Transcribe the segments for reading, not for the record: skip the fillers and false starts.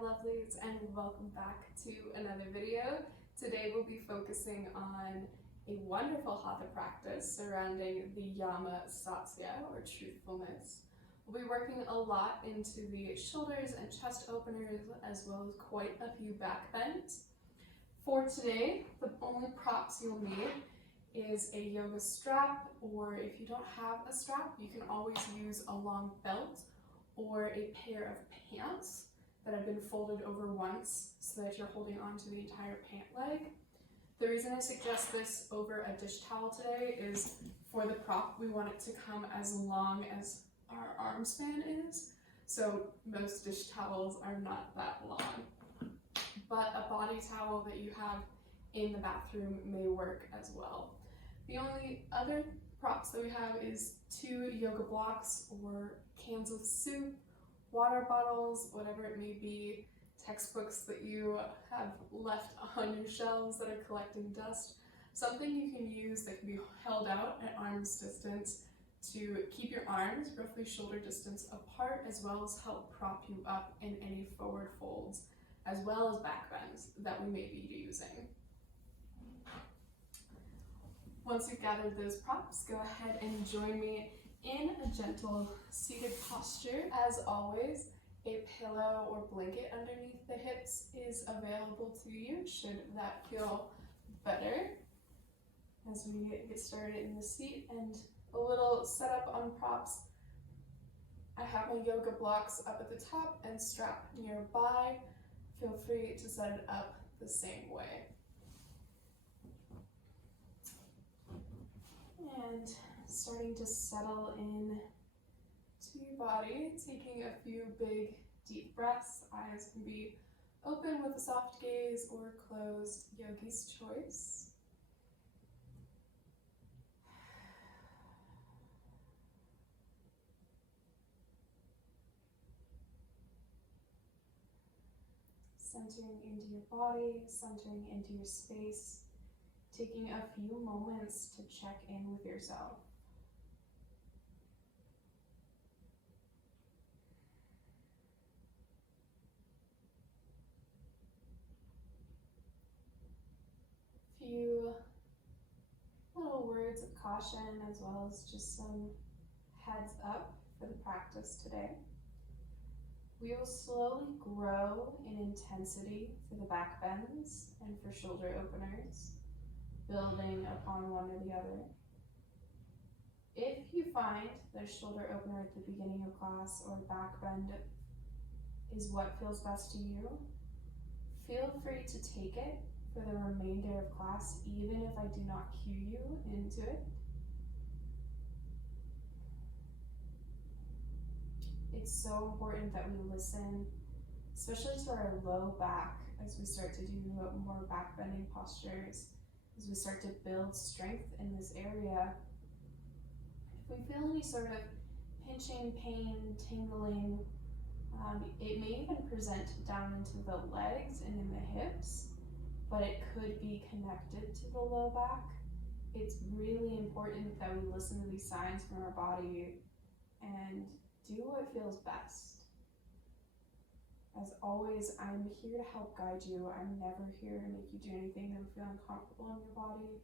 lovelies, and welcome back to another video. Today we'll be focusing on a wonderful hatha practice surrounding the yama satya, or truthfulness. We'll be working a lot into the shoulders and chest openers, as well as quite a few back bends. For today, the only props you'll need is a yoga strap, or if you don't have a strap, you can always use a long belt or a pair of pants that have been folded over once so that you're holding onto the entire pant leg. The reason I suggest this over a dish towel today is for the prop, we want it to come as long as our arm span is. So most dish towels are not that long, but a body towel that you have in the bathroom may work as well. The only other props that we have is 2 yoga blocks or cans of soup, water bottles, whatever it may be, textbooks that you have left on your shelves that are collecting dust, something you can use that can be held out at arm's distance to keep your arms roughly shoulder distance apart, as well as help prop you up in any forward folds, as well as back bends that we may be using. Once you've gathered those props, go ahead and join me in a gentle seated posture. As always, a pillow or blanket underneath the hips is available to you should that feel better. As we get started in the seat and a little setup on props, I have my yoga blocks up at the top and strap nearby. Feel free to set it up the same way. And starting to settle in to your body, taking a few big deep breaths. Eyes can be open with a soft gaze or closed, yogi's choice. Centering into your body, centering into your space, taking a few moments to check in with yourself. Few little words of caution, as well as just some heads up for the practice today. We will slowly grow in intensity for the back bends and for shoulder openers, building upon one or the other. If you find that a shoulder opener at the beginning of class or back bend is what feels best to you, feel free to take it for the remainder of class, even if I do not cue you into it. It's so important that we listen, especially to our low back, as we start to do more back bending postures, as we start to build strength in this area. If we feel any sort of pinching, pain, tingling, it may even present down into the legs and in the hips, but it could be connected to the low back. It's really important that we listen to these signs from our body and do what feels best. As always, I'm here to help guide you. I'm never here to make you do anything that would feel uncomfortable in your body.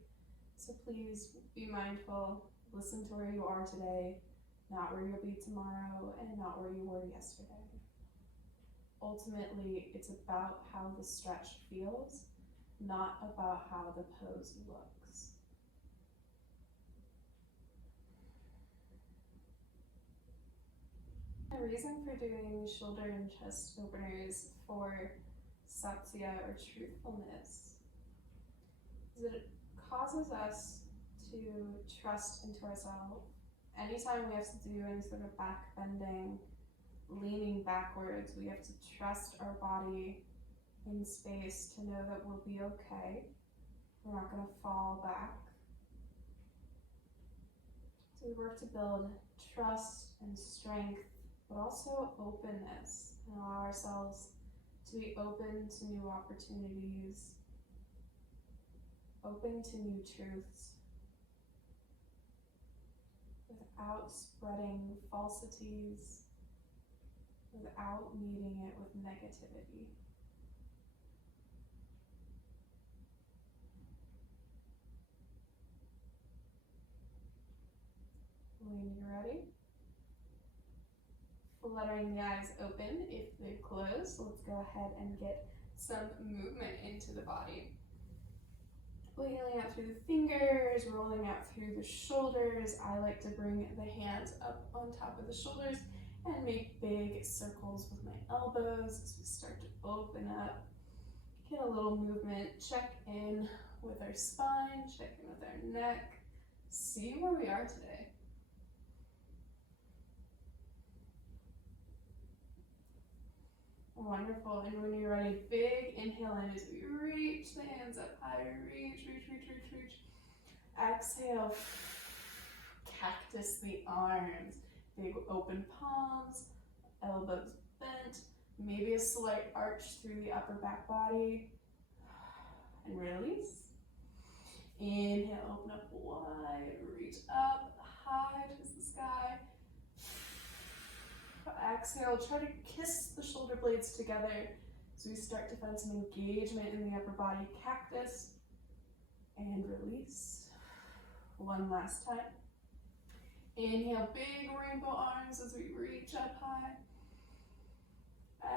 So please be mindful, listen to where you are today, not where you'll be tomorrow, and not where you were yesterday. Ultimately, it's about how the stretch feels, not about how the pose looks. The reason for doing shoulder and chest openers for satya, or truthfulness, is that it causes us to trust into ourselves. Anytime we have to do any sort of back bending, leaning backwards, we have to trust our body in space to know that we'll be okay. We're not going to fall back. So we work to build trust and strength, but also openness, and allow ourselves to be open to new opportunities, open to new truths, spreading falsities without meeting it with negativity. negativity. When you're ready, fluttering the eyes open if they're closed, let's go ahead and get some movement into the body. Wailing out through the fingers, rolling out through the shoulders. I like to bring the hands up on top of the shoulders and make big circles with my elbows as we start to open up. Get a little movement, check in with our spine, check in with our neck. See where we are today. Wonderful, and when you're ready, big inhale in as we reach the hands up high, reach. Exhale, cactus the arms, big open palms, elbows bent, maybe a slight arch through the upper back body, and release. Inhale, open up wide, reach up, high towards the sky. Exhale, try to kiss the shoulder blades together so we start to find some engagement in the upper body, cactus, and release. One last time. Inhale, big rainbow arms as we reach up high.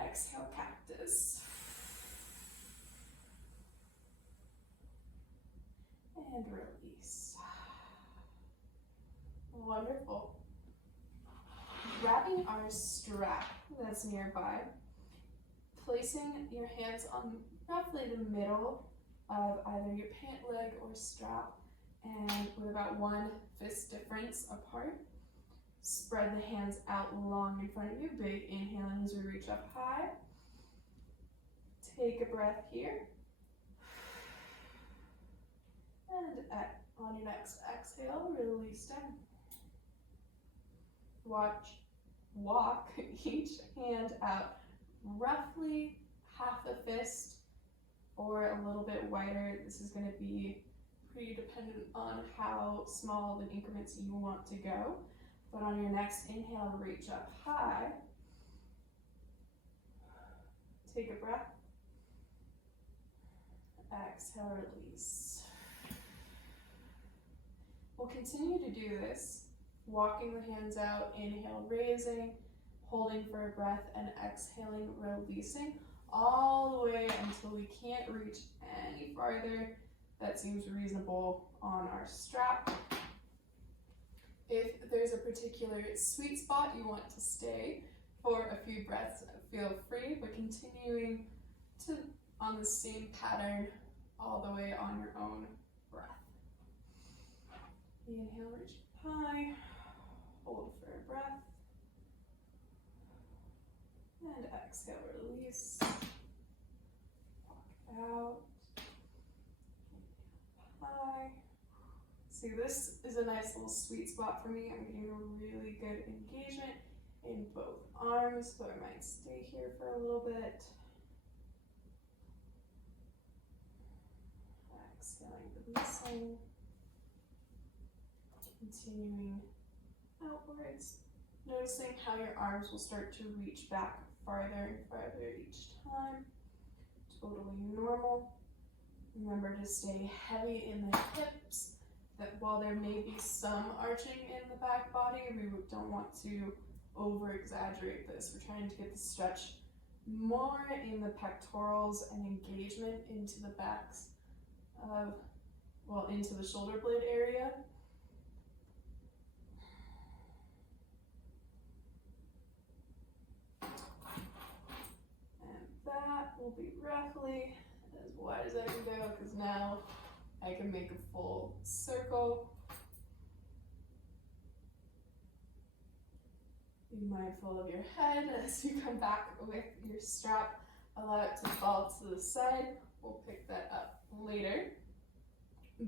Exhale, cactus. And release. Wonderful. Grabbing our strap that's nearby, placing your hands on roughly the middle of either your pant leg or strap, and with about 1 fist difference apart. Spread the hands out long in front of you. Big inhale as we reach up high. Take a breath here. And on your next exhale, release down. Walk each hand out roughly half a fist or a little bit wider. This is going to be pretty dependent on how small the increments you want to go. But on your next inhale, reach up high. Take a breath. Exhale, release. We'll continue to do this, walking the hands out, inhale, raising, holding for a breath, and exhaling, releasing, all the way until we can't reach any farther. That seems reasonable on our strap. If there's a particular sweet spot you want to stay for a few breaths, feel free, but continuing to on the same pattern all the way on your own breath. Inhale, reach high, hold for a breath, and exhale, release, walk out, high. See, this is a nice little sweet spot for me. I'm getting a really good engagement in both arms, so I might stay here for a little bit. Exhaling, releasing. Continuing outwards. Noticing how your arms will start to reach back farther and farther each time. Totally normal. Remember to stay heavy in the hips, that while there may be some arching in the back body, we don't want to over-exaggerate this. We're trying to get the stretch more in the pectorals and engagement into the backs of, well, into the shoulder blade area. And that will be roughly as wide as I can go, because now I can make a full circle. Be mindful of your head as you come back with your strap. Allow it to fall to the side. We'll pick that up later.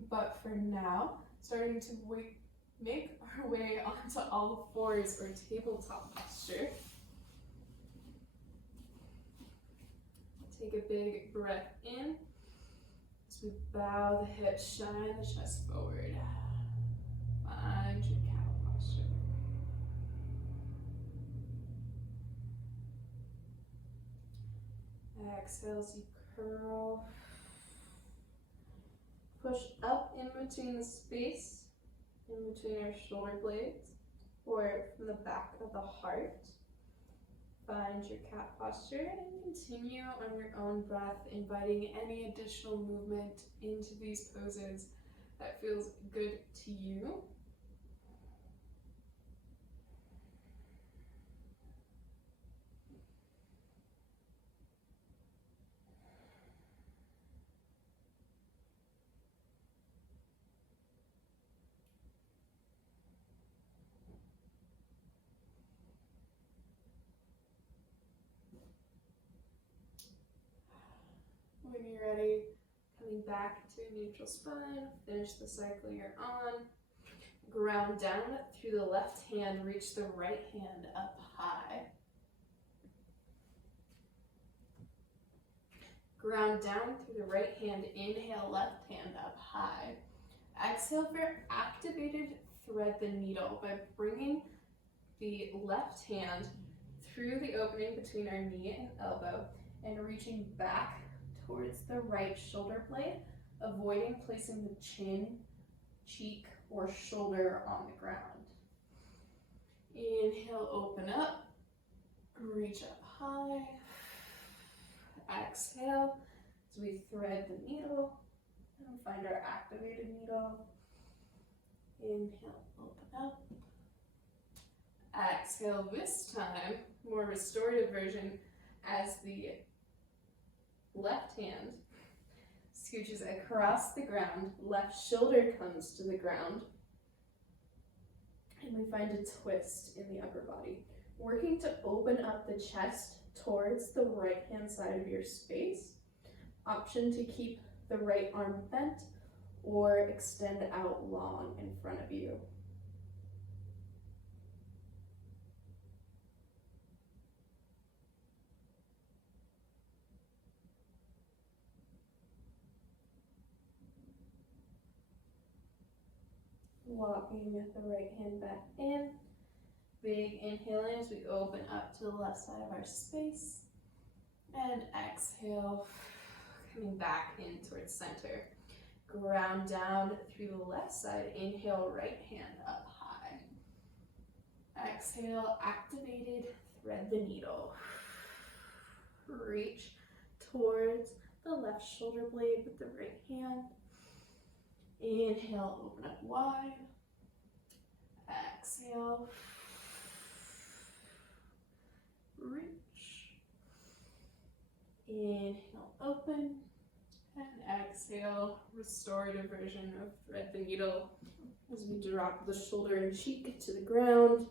But for now, starting to make our way onto all fours or tabletop posture. Take a big breath in. As we bow the hips, shine the chest forward. Find your cow posture. Exhale as you curl. Push up in between the space, in between your shoulder blades, or from the back of the heart. Find your cat posture and continue on your own breath, inviting any additional movement into these poses that feels good to you. When you're ready, coming back to a neutral spine, finish the cycle you're on. Ground down through the left hand, reach the right hand up high. Ground down through the right hand, inhale, left hand up high. Exhale for activated thread the needle by bringing the left hand through the opening between our knee and elbow and reaching back towards the right shoulder blade, avoiding placing the chin, cheek, or shoulder on the ground. Inhale, open up, reach up high. Exhale as we thread the needle and find our activated needle. Inhale, open up. Exhale this time, more restorative version, as the left hand scooches across the ground, left shoulder comes to the ground, and we find a twist in the upper body. Working to open up the chest towards the right hand side of your space. Option to keep the right arm bent or extend out long in front of you. Walking with the right hand back in. Big inhale in as we open up to the left side of our space. And exhale, coming back in towards center. Ground down through the left side. Inhale, right hand up high. Exhale, activated, thread the needle. Reach towards the left shoulder blade with the right hand. Inhale, open up wide. Exhale. Reach. Inhale, open. And exhale, restorative version of thread the needle as we drop the shoulder and cheek to the ground,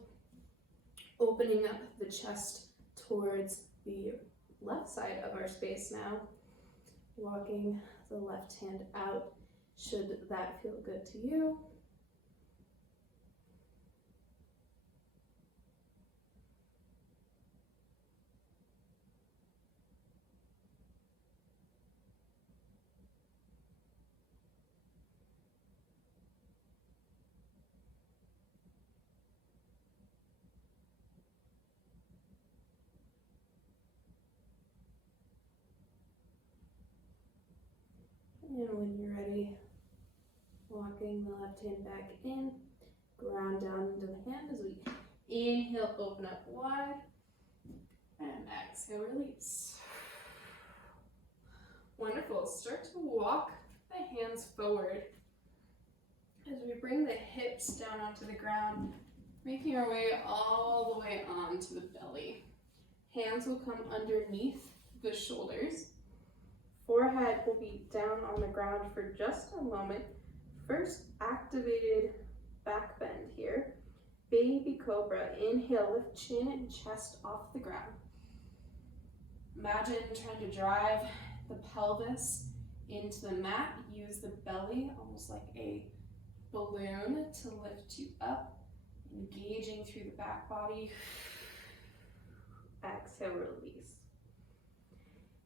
opening up the chest towards the left side of our space now, walking the left hand out. Should that feel good to you? And when you're ready, walking the left hand back in, ground down into the hand as we inhale, open up wide, and exhale, release. Wonderful. Start to walk the hands forward as we bring the hips down onto the ground, making our way all the way onto the belly. Hands will come underneath the shoulders. Forehead will be down on the ground for just a moment. First, activated back bend here. Baby cobra. Inhale, lift chin and chest off the ground. Imagine trying to drive the pelvis into the mat. Use the belly almost like a balloon to lift you up, engaging through the back body. Exhale, release.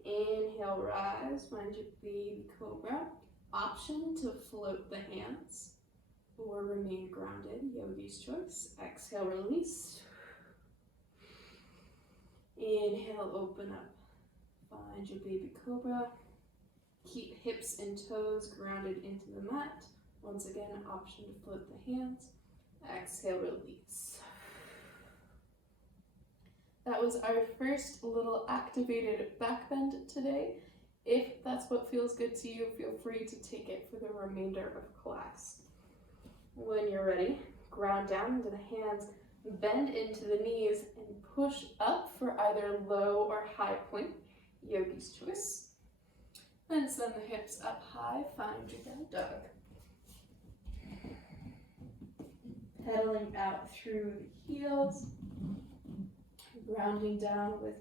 Inhale, rise, find your baby cobra. Option to float the hands or remain grounded, yogi's choice. Exhale, release. Inhale, open up. Find your baby cobra. Keep hips and toes grounded into the mat. Once again, option to float the hands. Exhale, release. That was our first little activated back bend today. If that's what feels good to you, feel free to take it for the remainder of class. When you're ready, ground down into the hands, bend into the knees, and push up for either low or high point, yogi's choice. And send the hips up high, find your down dog. Pedaling out through the heels, grounding down with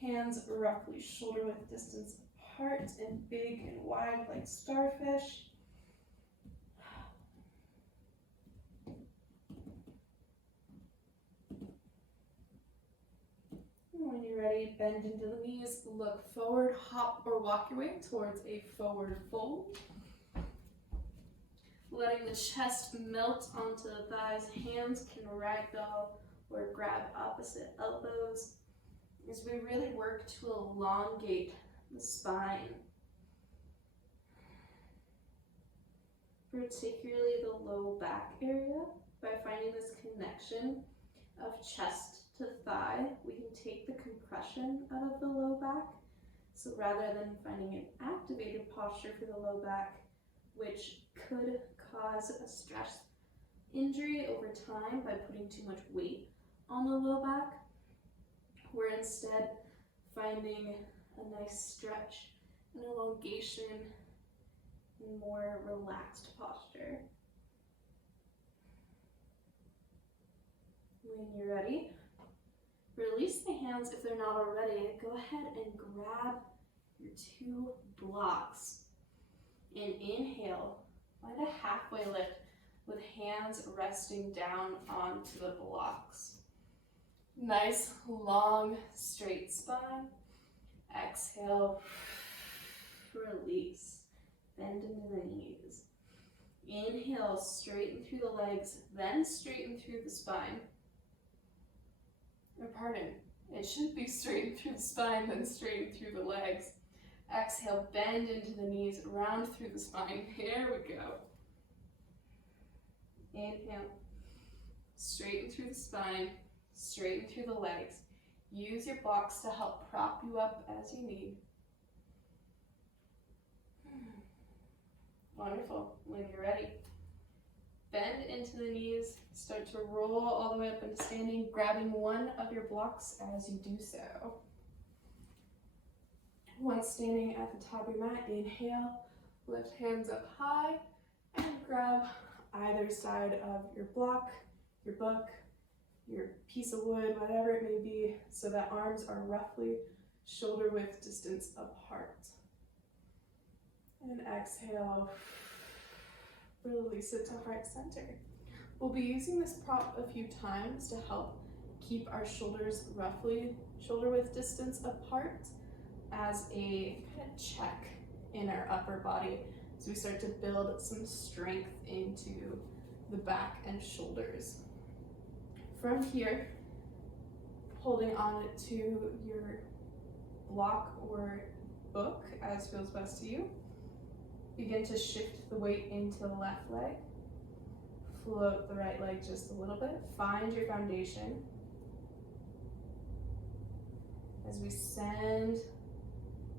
hands roughly shoulder width distance apart and big and wide like starfish. When you're ready, bend into the knees, look forward, hop or walk your way towards a forward fold. Letting the chest melt onto the thighs, hands can ragdoll or grab opposite elbows as we really work to elongate the spine. Particularly the low back area, by finding this connection of chest to thigh, we can take the compression out of the low back. So rather than finding an activated posture for the low back, which could cause a stress injury over time by putting too much weight on the low back, we're instead finding a nice stretch, an elongation, and more relaxed posture. When you're ready, release the hands if they're not already. Go ahead and grab your two blocks. And inhale, find a halfway lift with hands resting down onto the blocks. Nice, long, straight spine. Exhale, release. Bend into the knees. Inhale, straighten through the legs, then straighten through the spine. Or pardon, it should be straighten through the spine, then straighten through the legs. Exhale, bend into the knees, round through the spine. Here we go. Inhale, straighten through the spine, straighten through the legs. Use your blocks to help prop you up as you need. Wonderful. When you're ready, bend into the knees, start to roll all the way up into standing, grabbing one of your blocks as you do so. Once standing at the top of your mat, inhale, lift hands up high, and grab either side of your block, your book, your piece of wood, whatever it may be, so that arms are roughly shoulder width distance apart. And exhale, release it to heart center. We'll be using this prop a few times to help keep our shoulders roughly shoulder width distance apart as a kind of check in our upper body as we start to build some strength into the back and shoulders. From here, holding on to your block or book as feels best to you, begin to shift the weight into the left leg. Float the right leg just a little bit. Find your foundation as we send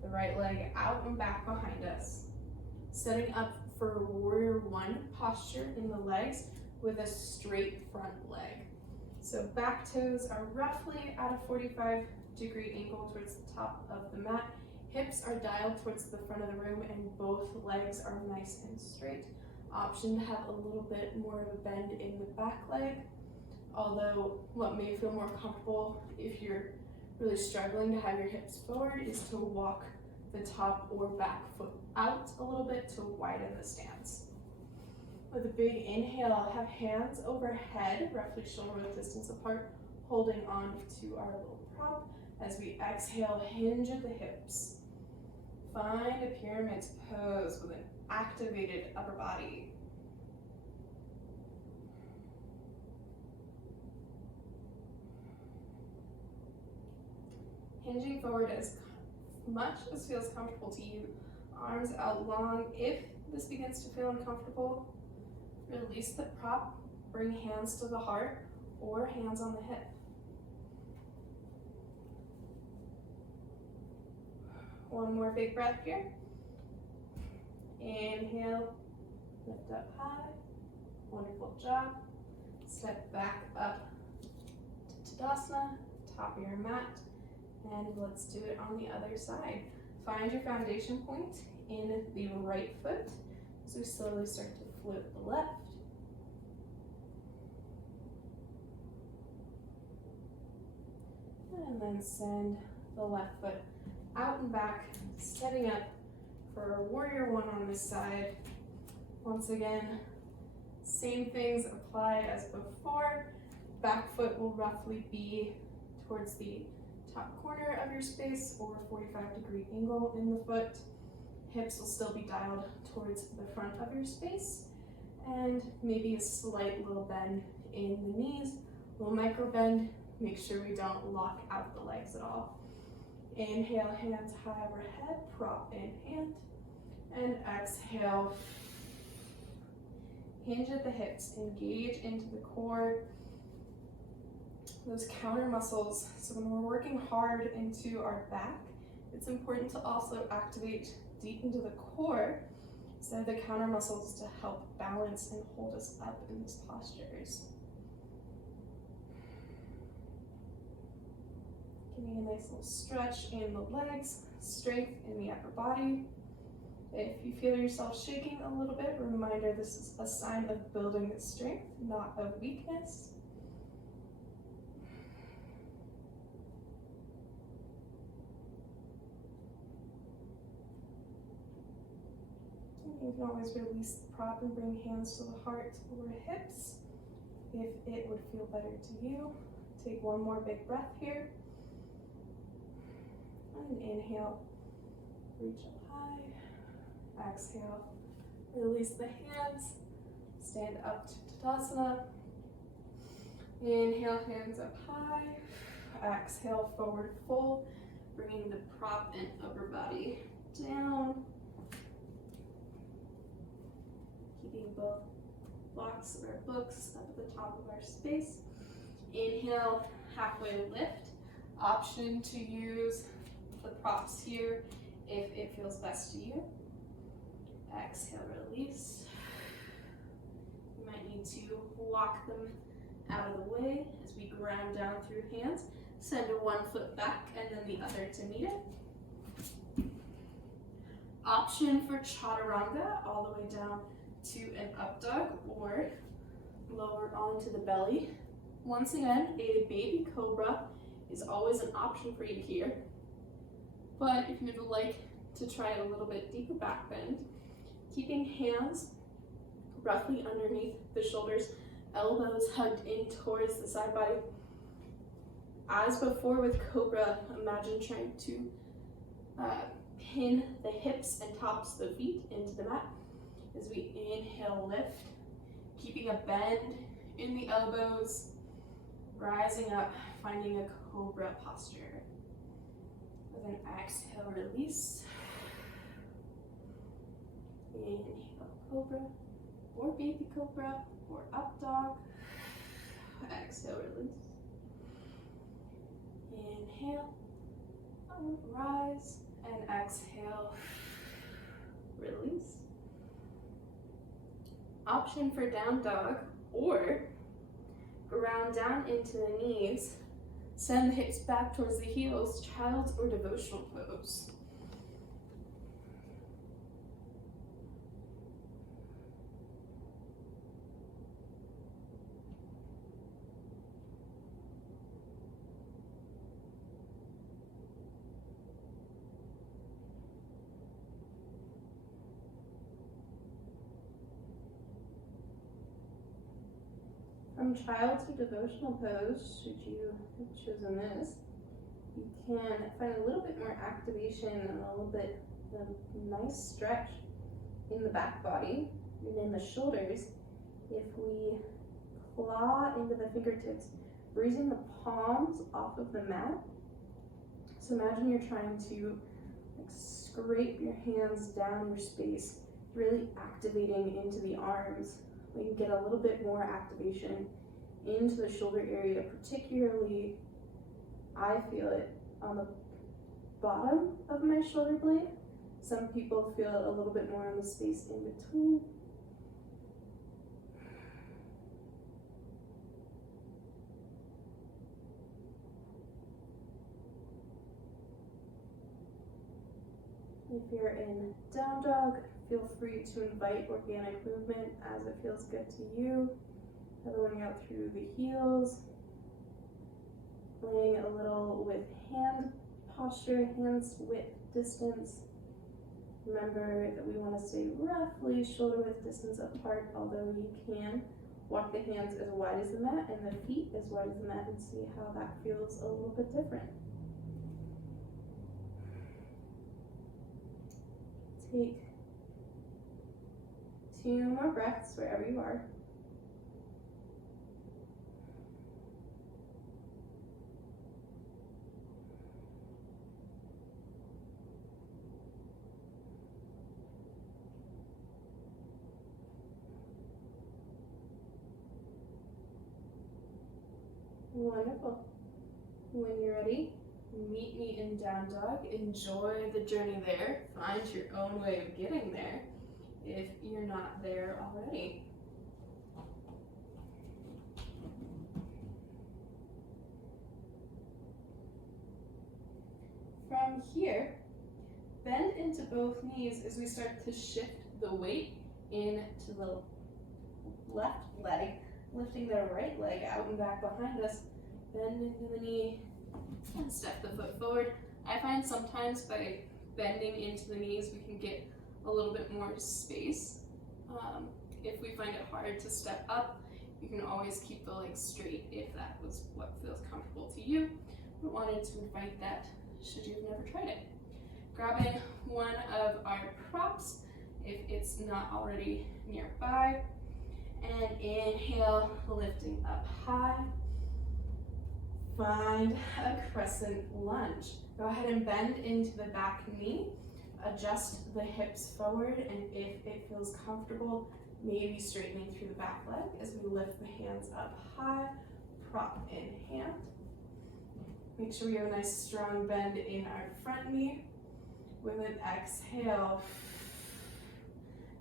the right leg out and back behind us. Setting up for warrior one posture in the legs with a straight front leg. So back toes are roughly at a 45-degree angle towards the top of the mat. Hips are dialed towards the front of the room and both legs are nice and straight. Option to have a little bit more of a bend in the back leg, although what may feel more comfortable if you're really struggling to have your hips forward is to walk the top or back foot out a little bit to widen the stance. With a big inhale, have hands overhead, roughly shoulder width distance apart, holding on to our little prop. As we exhale, hinge at the hips. Find a pyramid pose with an activated upper body. Hinging forward as much as feels comfortable to you. Arms out long. If this begins to feel uncomfortable, release the prop, bring hands to the heart or hands on the hip. One more big breath here. Inhale, lift up high. Wonderful job. Step back up to Tadasana, top of your mat, and let's do it on the other side. Find your foundation point in the right foot as we slowly start to float the left. And then send the left foot out and back, setting up for a warrior one on this side. Once again, same things apply as before. Back foot will roughly be towards the top corner of your space or 45-degree angle in the foot. Hips will still be dialed towards the front of your space, and maybe a slight little bend in the knees, a little micro bend. Make sure we don't lock out the legs at all. Inhale, hands high overhead, prop in hand, and exhale. Hinge at the hips, engage into the core, those counter muscles. So when we're working hard into our back, it's important to also activate deep into the core, so the counter muscles to help balance and hold us up in these postures. Giving a nice little stretch in the legs, strength in the upper body. If you feel yourself shaking a little bit, reminder, this is a sign of building strength, not of weakness. You can always release the prop and bring hands to the heart or hips if it would feel better to you. Take one more big breath here. And inhale, reach up high. Exhale, release the hands. Stand up to Tadasana. Inhale, hands up high. Exhale, forward fold. Bringing the prop and upper body down. Keeping both blocks of our books up at the top of our space. Inhale, halfway lift. Option to use the props here if it feels best to you. Exhale, release. You might need to walk them out of the way as we ground down through hands. Send one foot back and then the other to meet it. Option for chaturanga, all the way down to an up dog or lower onto the belly. Once again, a baby cobra is always an option for you here. But if you'd like to try a little bit deeper back bend, keeping hands roughly underneath the shoulders, elbows hugged in towards the side body. As before with cobra, imagine trying to pin the hips and tops of the feet into the mat. As we inhale, lift, keeping a bend in the elbows, rising up, finding a cobra posture. With an exhale, release. Inhale, cobra, or baby cobra, or up dog. Exhale, release. Inhale, rise, and exhale, release. Option for down dog, or ground down into the knees. Send the hips back towards the heels, child's or devotional pose. From child to devotional pose, should you have chosen this, you can find a little bit more activation and a little bit of nice stretch in the back body and in the shoulders if we claw into the fingertips, raising the palms off of the mat. So imagine you're trying to Like scrape your hands down your space, really activating into the arms. We can get a little bit more activation into the shoulder area, particularly I feel it on the bottom of my shoulder blade. Some people feel it a little bit more in the space in between. If you're in down dog, feel free to invite organic movement as it feels good to you. Pedaling out through the heels, playing a little with hand posture, hands width distance. Remember that we want to stay roughly shoulder width distance apart, although you can walk the hands as wide as the mat and the feet as wide as the mat and see how that feels a little bit different. Take 2 more breaths wherever you are. Wonderful. When you're ready, meet me in down dog. Enjoy the journey there. Find your own way of getting there if you're not there already. From here, bend into both knees as we start to shift the weight into the left leg, lifting the right leg out and back behind us. Bend into the knee and step the foot forward. I find sometimes by bending into the knees we can get a little bit more space. If we find it hard to step up, you can always keep the legs straight if that was what feels comfortable to you. We wanted to invite that should you've never tried it. Grabbing one of our props if it's not already nearby, and inhale, lifting up high. Find a crescent lunge. Go ahead and bend into the back knee, adjust the hips forward, and if it feels comfortable, maybe straightening through the back leg as we lift the hands up high, prop in hand. Make sure we have a nice strong bend in our front knee. With an exhale,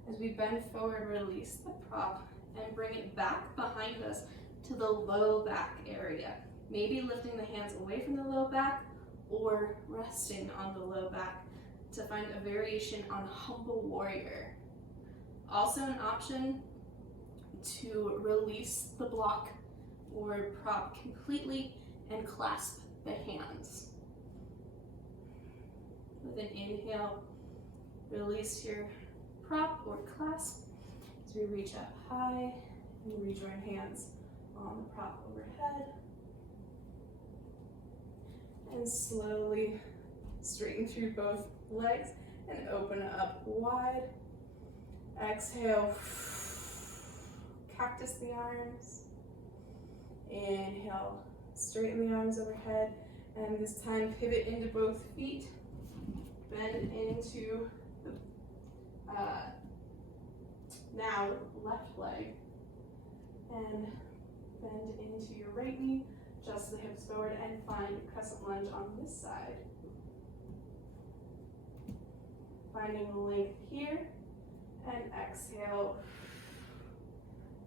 as we bend forward, release the prop and bring it back behind us to the low back area. Maybe lifting the hands away from the low back or resting on the low back to find a variation on humble warrior. Also an option to release the block or prop completely and clasp the hands. With an inhale, release your prop or clasp as we reach up high and rejoin hands on the prop overhead. And slowly straighten through both legs and open up wide. Exhale, cactus the arms. Inhale, straighten the arms overhead. And this time pivot into both feet. Bend into the now left leg. And bend into your right knee. Adjust the hips forward and find crescent lunge on this side. Finding length here, and exhale.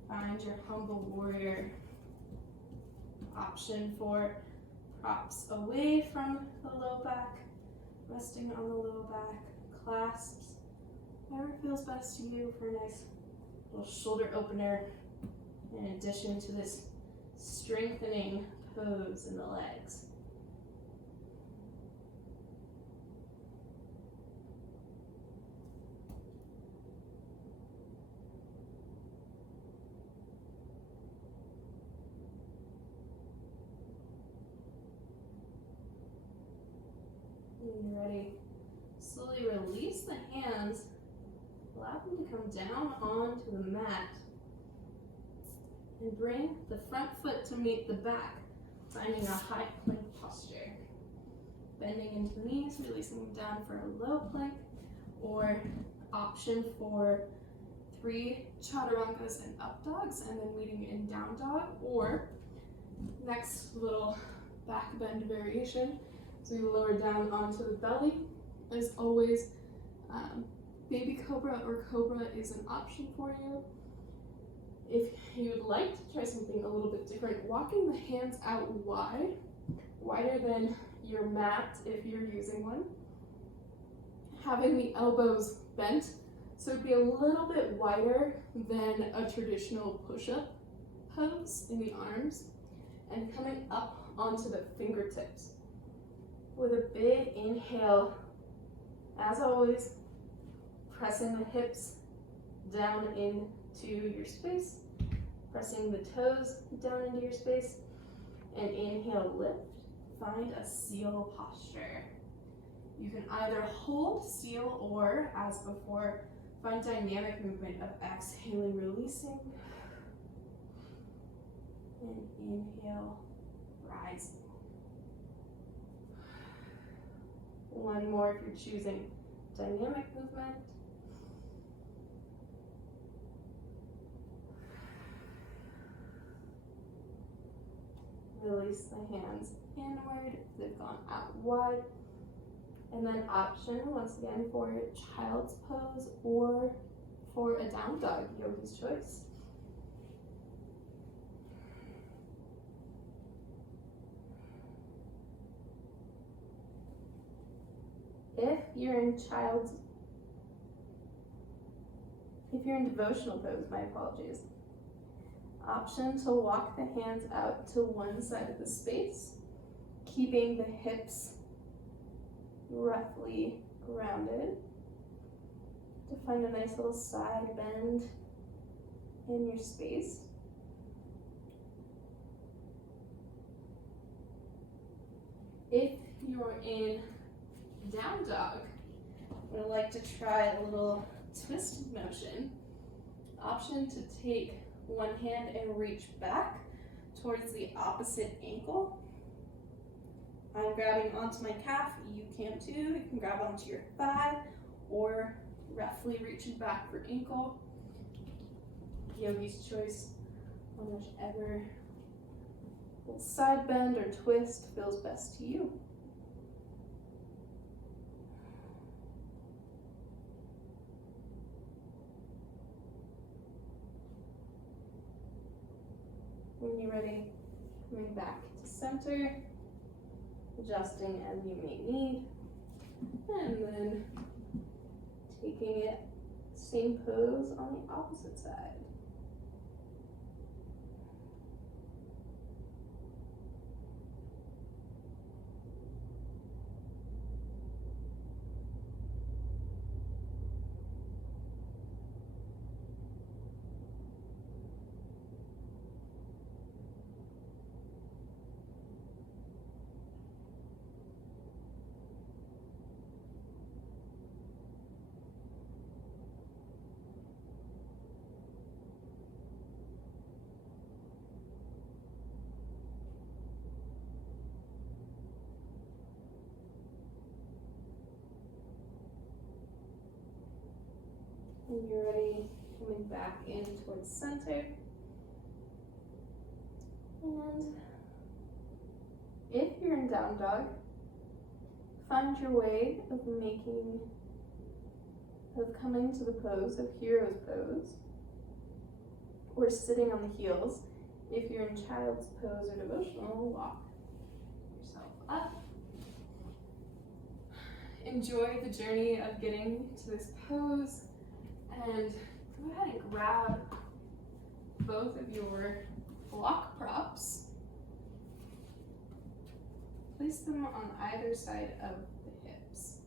Find your humble warrior. Option for props away from the low back, resting on the low back, clasps, whatever feels best to you for a nice little shoulder opener in addition to this strengthening pose in the legs. When you're ready, slowly release the hands, allow them to come down onto the mat, and bring the front foot to meet the back, finding a high plank posture. bending into the knees, releasing them down for a low plank, or option for 3 chaturangas and up dogs, and then meeting in down dog, or next little back bend variation. So you lower down onto the belly. As always, baby cobra or cobra is an option for you. If you would like to try something a little bit different, walking the hands out wide, wider than your mat if you're using one. Having the elbows bent, so it'd be a little bit wider than a traditional push-up pose in the arms, and coming up onto the fingertips. With a big inhale, as always, pressing the hips down into your space, pressing the toes down into your space, and inhale, lift. Find a seal posture. You can either hold seal or, as before, find dynamic movement of exhaling, releasing, and inhale, rising. One more if you're choosing dynamic movement. Release the hands inward if they've gone out wide. And then option, once again, for child's pose or for a down dog, yogi's choice. If you're in devotional pose, my apologies. Option to walk the hands out to one side of the space, keeping the hips roughly grounded. To find a nice little side bend in your space. If you're in down dog, I would like to try a little twisted motion. Option to take one hand and reach back towards the opposite ankle. I'm grabbing onto my calf, you can too. You can grab onto your thigh or roughly reaching back for ankle. Yogi's choice on whichever little side bend or twist feels best to you. When you're ready, coming back to center, adjusting as you may need, and then taking it, same pose on the opposite side. When you're ready, coming back in towards center. And if you're in down dog, find your way of coming to the pose of hero's pose, or sitting on the heels. If you're in child's pose or devotional, walk yourself up. Enjoy the journey of getting to this pose. And go ahead and grab both of your block props. Place them on either side of the hips.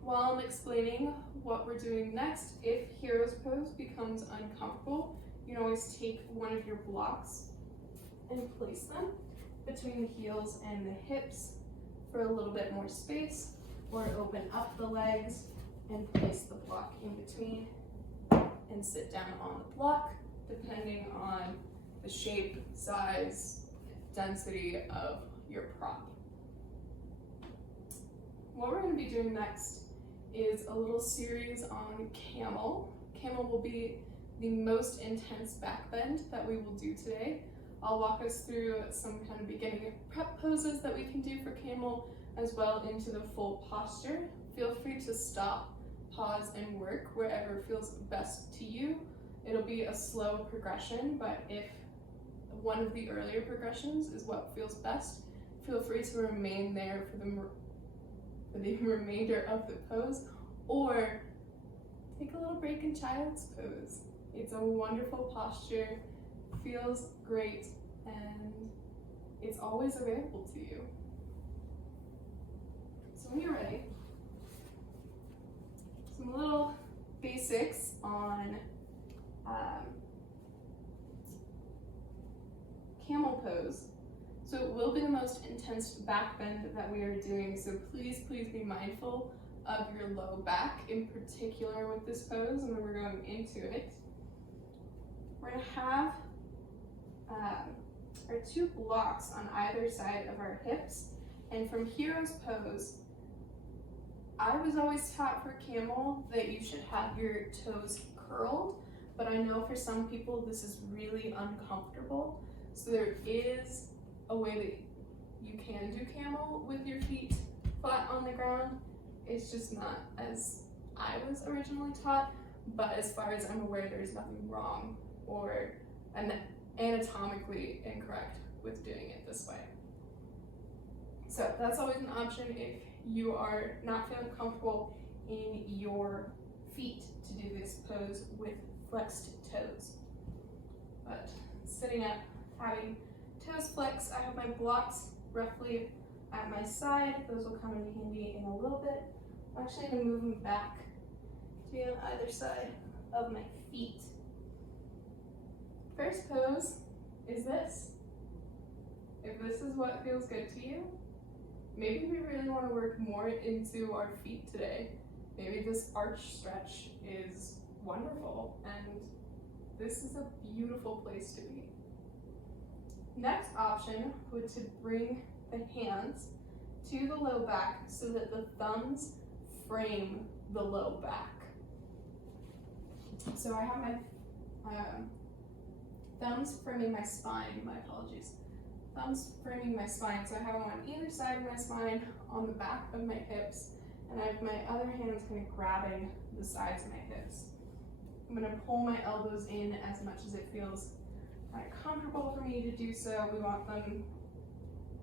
While I'm explaining what we're doing next, if hero's pose becomes uncomfortable, you can always take one of your blocks and place them between the heels and the hips for a little bit more space, or open up the legs and place the block in between and sit down on the block, depending on the shape, size, density of your prop. what we're going to be doing next is a little series on camel. Camel will be the most intense back bend that we will do today. I'll walk us through some kind of beginning prep poses that we can do for camel, as well into the full posture. Feel free to stop, pause, and work wherever feels best to you. It'll be a slow progression, but if one of the earlier progressions is what feels best, feel free to remain there for the remainder of the pose, or take a little break in child's pose. It's a wonderful posture, feels great, and it's always available to you. So when you're ready, some little basics on camel pose. So it will be the most intense back bend that we are doing, so please be mindful of your low back, in particular with this pose, and when we're going into it. We're going to have our two blocks on either side of our hips, and from hero's pose, I was always taught for camel that you should have your toes curled, but I know for some people this is really uncomfortable, so there is a way that you can do camel with your feet flat on the ground. It's just not as I was originally taught, but as far as I'm aware, there's nothing wrong or anatomically incorrect with doing it this way. So that's always an option if you are not feeling comfortable in your feet to do this pose with flexed toes. But sitting up, having toes flexed, I have my blocks roughly at my side. Those will come in handy in a little bit. I'm actually going to move them back to be on either side of my feet. First pose is this. If this is what feels good to you, maybe we really want to work more into our feet today. Maybe this arch stretch is wonderful, and this is a beautiful place to be. Next option would to bring the hands to the low back so that the thumbs frame the low back. So I have my thumbs framing my spine, my apologies. Thumbs framing my spine, so I have them on either side of my spine, on the back of my hips, and I have my other hands kind of grabbing the sides of my hips. I'm going to pull my elbows in as much as it feels comfortable for me to do so. We want them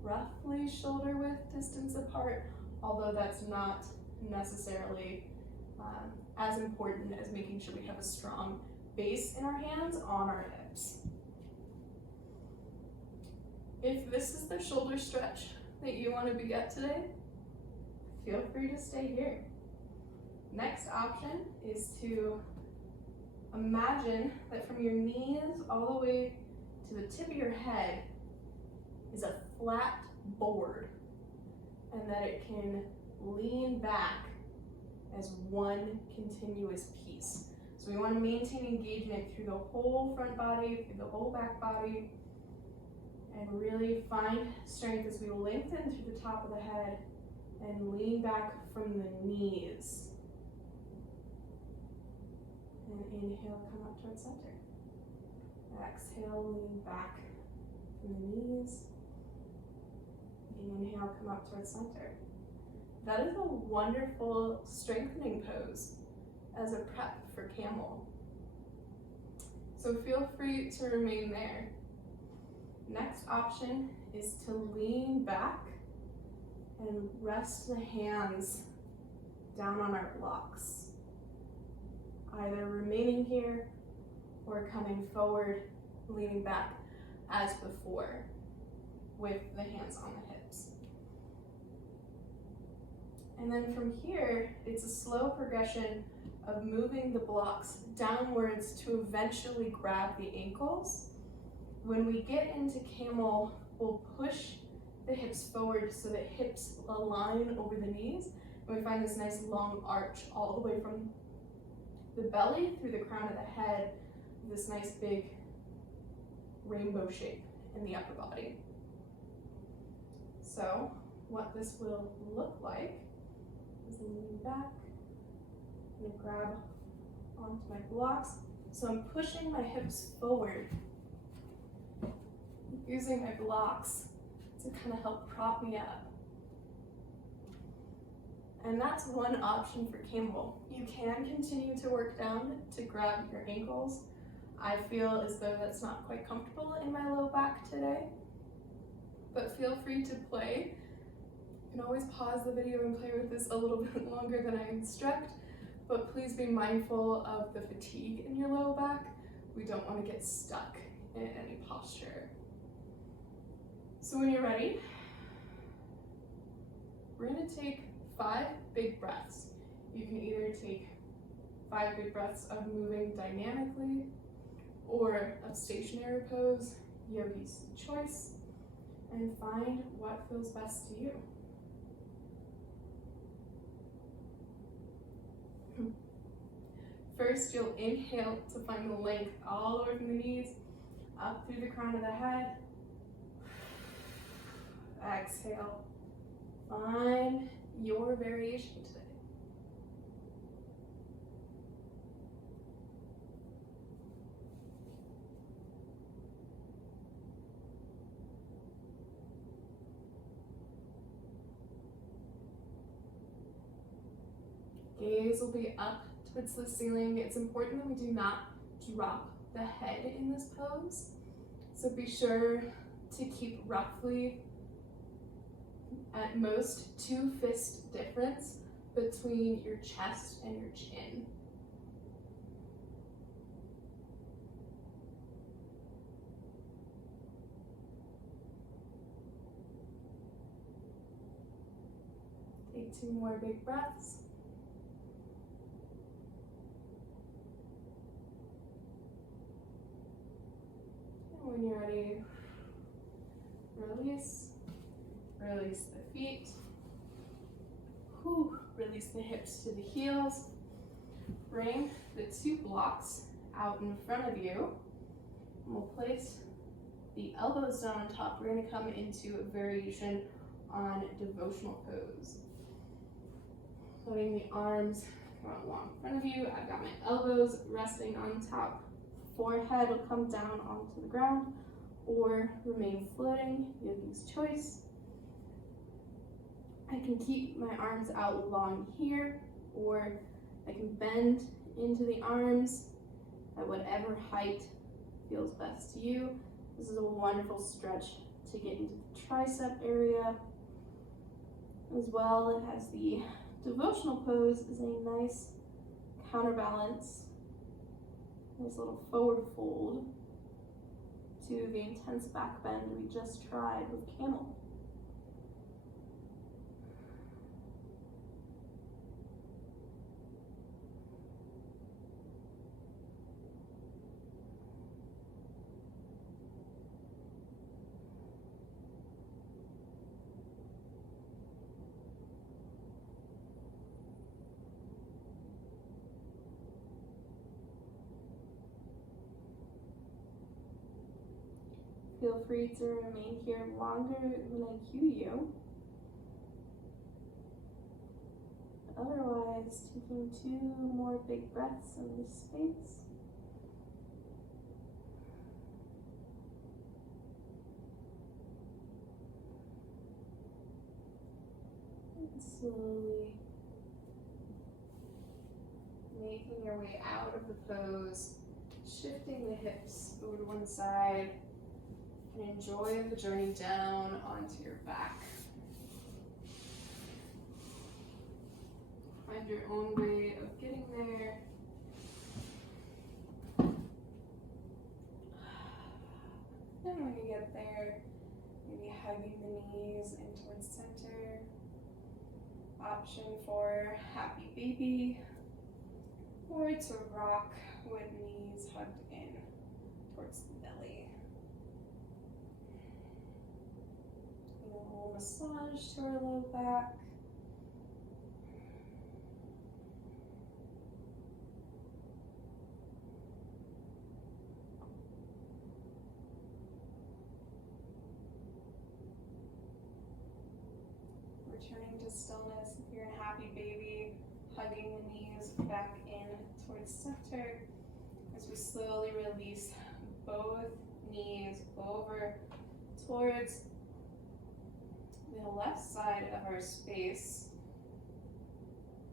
roughly shoulder width distance apart, although that's not necessarily as important as making sure we have a strong base in our hands on our hips. If this is the shoulder stretch that you want to be at today, feel free to stay here. Next option is to imagine that from your knees all the way to the tip of your head is a flat board, and that it can lean back as one continuous piece. So we want to maintain engagement through the whole front body, through the whole back body, and really find strength as we lengthen through the top of the head and lean back from the knees. And inhale, come up towards center. Exhale, lean back from the knees. Inhale, come up towards center. That is a wonderful strengthening pose as a prep for camel. So feel free to remain there. Next option is to lean back and rest the hands down on our blocks, either remaining here or coming forward, leaning back as before with the hands on the hips. And then from here, it's a slow progression of moving the blocks downwards to eventually grab the ankles. When we get into camel, we'll push the hips forward so that hips align over the knees, and we find this nice long arch all the way from the belly through the crown of the head, this nice big rainbow shape in the upper body. So what this will look like back. I'm going to grab onto my blocks. So I'm pushing my hips forward, using my blocks to kind of help prop me up. And that's one option for camel. You can continue to work down to grab your ankles. I feel as though that's not quite comfortable in my low back today, but feel free to play. You can always pause the video and play with this a little bit longer than I instruct, but please be mindful of the fatigue in your low back. We don't want to get stuck in any posture. So when you're ready, we're going to take 5 big breaths. You can either take 5 big breaths of moving dynamically or a stationary pose, yogi's choice, and find what feels best to you. First, you'll inhale to find the length all the way from the knees, up through the crown of the head. Exhale. Find your variation today. Gaze will be up towards the ceiling. It's important that we do not drop the head in this pose. So be sure to keep roughly at most 2 fist difference between your chest and your chin. Take 2 more big breaths. And when you're ready, release. Release the feet. Release the hips to the heels. Bring the 2 blocks out in front of you. And we'll place the elbows down on top. We're going to come into a variation on devotional pose. Letting the arms come out long in front of you. I've got my elbows resting on top. Forehead will come down onto the ground or remain floating, yogi's choice. I can keep my arms out long here, or I can bend into the arms at whatever height feels best to you. This is a wonderful stretch to get into the tricep area. As well, it has the devotional pose is a nice counterbalance, nice little forward fold to the intense back bend we just tried with camel. Feel free to remain here longer when I cue you. Otherwise, taking 2 more big breaths in this space. And slowly making your way out of the pose, shifting the hips over to one side. And enjoy the journey down onto your back. Find your own way of getting there. And when you get there, maybe hugging the knees in towards center. Option for happy baby, or to rock with knees hugged in towards the belly. A little massage to our low back. Returning to stillness. If you're a happy baby, back in towards center as we slowly release both knees over towards the left side of our space.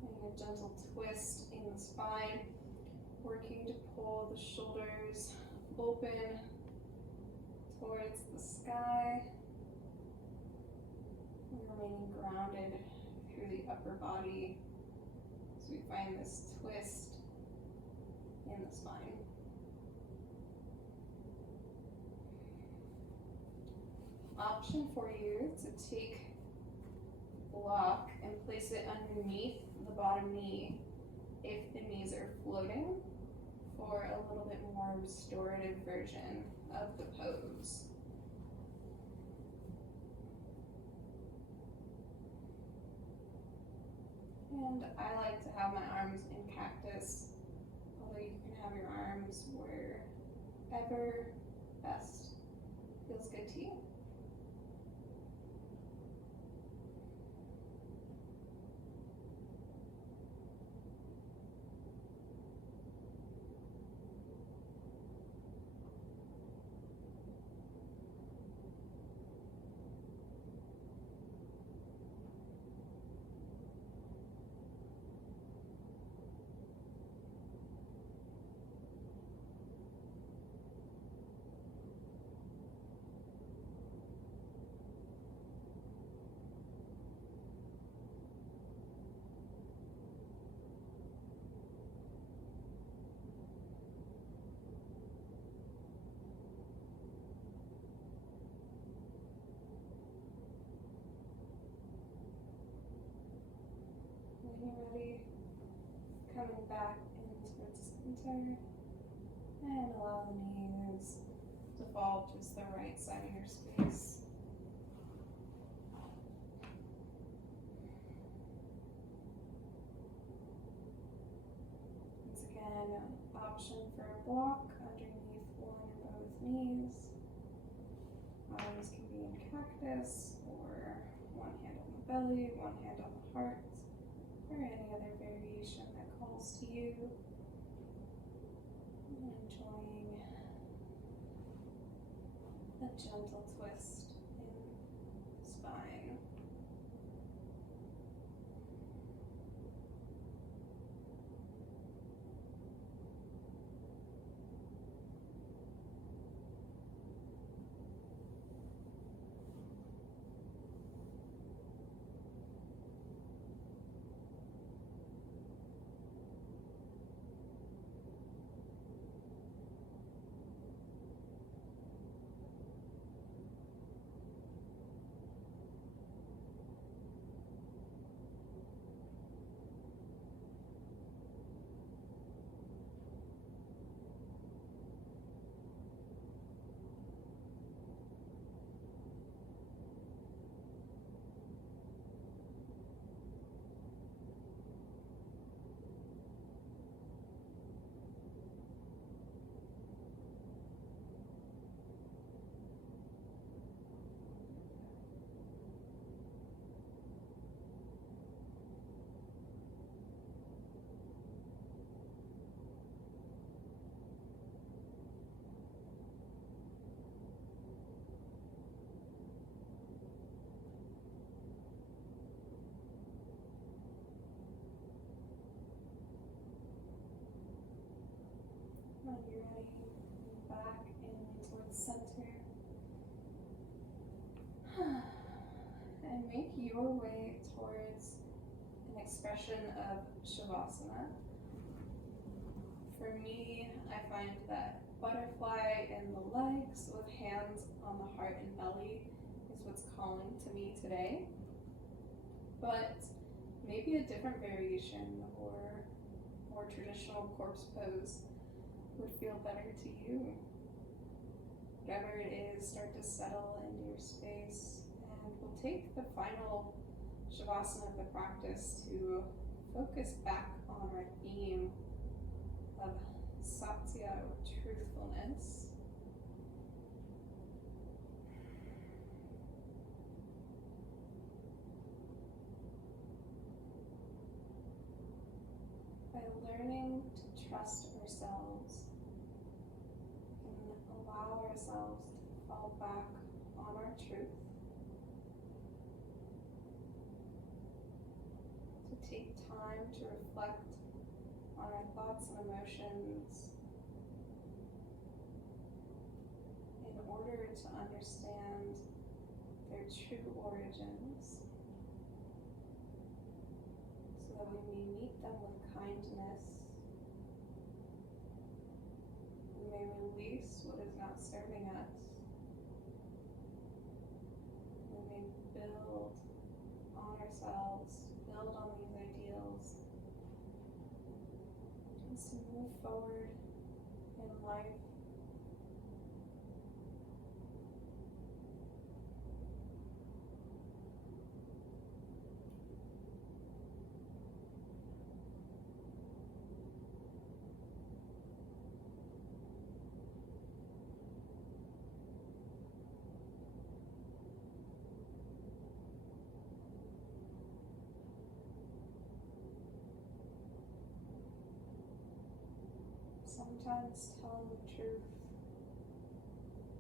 And a gentle twist in the spine, working to pull the shoulders open towards the sky, and remaining grounded through the upper body as we find this twist in the spine. Option for you to take the block and place it underneath the bottom knee if the knees are floating, for a little bit more restorative version of the pose. And I like to have my arms in cactus, although you can have your arms wherever best feels good to you. When you're ready, coming back in towards center, and allow the knees to fall towards the right side of your space. Once again, option for a block underneath one or both knees. Arms can be in cactus, or one hand on the belly, one hand on the heart, or any other variation that calls to you. And enjoying a gentle twist in the spine. When you're ready, back in towards center. And make your way towards an expression of Shavasana. For me, I find that butterfly in the legs with hands on the heart and belly is what's calling to me today. But maybe a different variation or more traditional corpse pose would feel better to you. Whatever it is, start to settle into your space, and we'll take the final Shavasana of the practice to focus back on our theme of Satya, or truthfulness. By learning to trust ourselves and allow ourselves to fall back on our truth, to take time to reflect on our thoughts and emotions in order to understand their true origins, so that we may meet them with kindness. We may release what is not serving us. We may build on ourselves, build on these ideals, and to move forward in life. Sometimes telling the truth,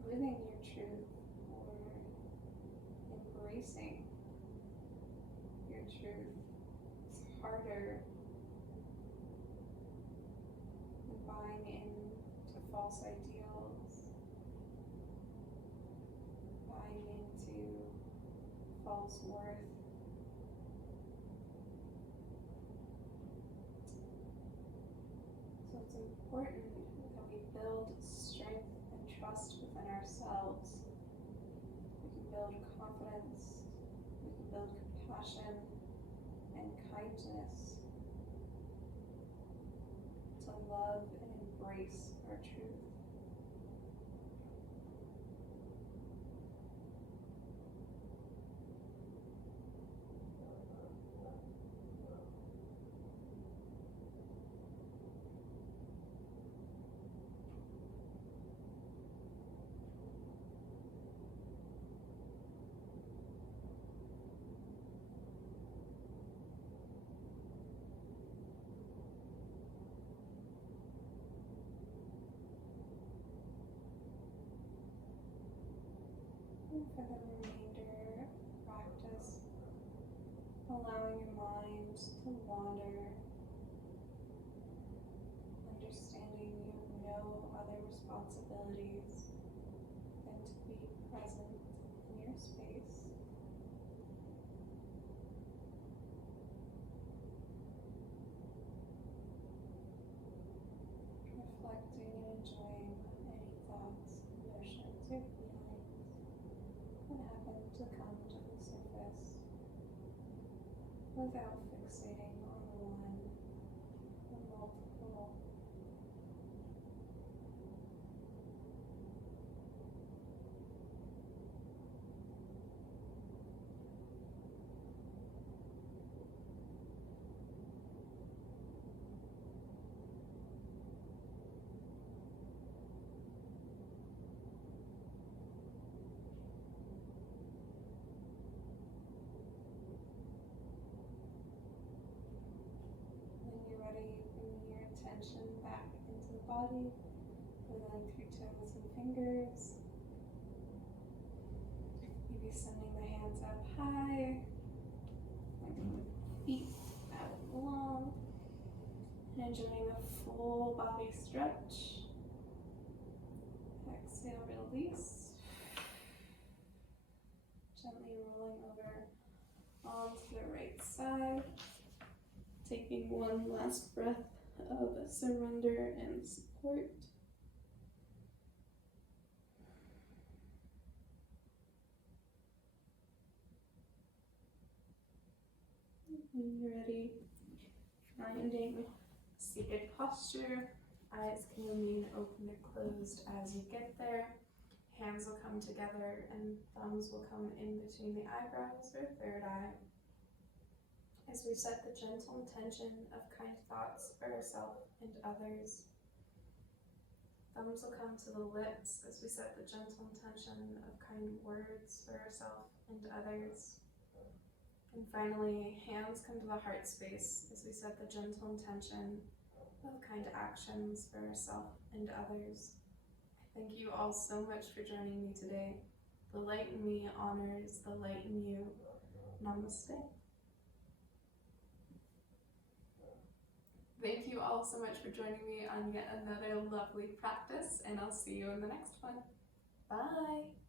living your truth, or embracing your truth is harder than buying into false ideals, buying into false worth. So it's important that we build strength and trust within ourselves. We can build confidence, we can build compassion and kindness to love and embrace our truth. For the remainder of practice, allowing your mind to wander, understanding you have no other responsibilities than to be present in your space. Reflecting and enjoying any thoughts, emotions, or feelings that happen to come to the surface without fixating on one or multiple. Attention back into the body, wiggling through toes and fingers. Maybe sending the hands up high, pointing the feet out long, and enjoying a full body stretch. Exhale, release. Gently rolling over onto the right side. Taking one last breath of surrender and support. When you're ready, finding seated posture. Eyes can remain open or closed as you get there. Hands will come together and thumbs will come in between the eyebrows or third eye. As we set the gentle intention of kind thoughts for ourselves and others. Thumbs will come to the lips as we set the gentle intention of kind words for ourselves and others. And finally, hands come to the heart space as we set the gentle intention of kind actions for ourselves and others. Thank you all so much for joining me today. The light in me honors the light in you. Namaste. Thank you all so much for joining me on yet another lovely practice, and I'll see you in the next one. Bye.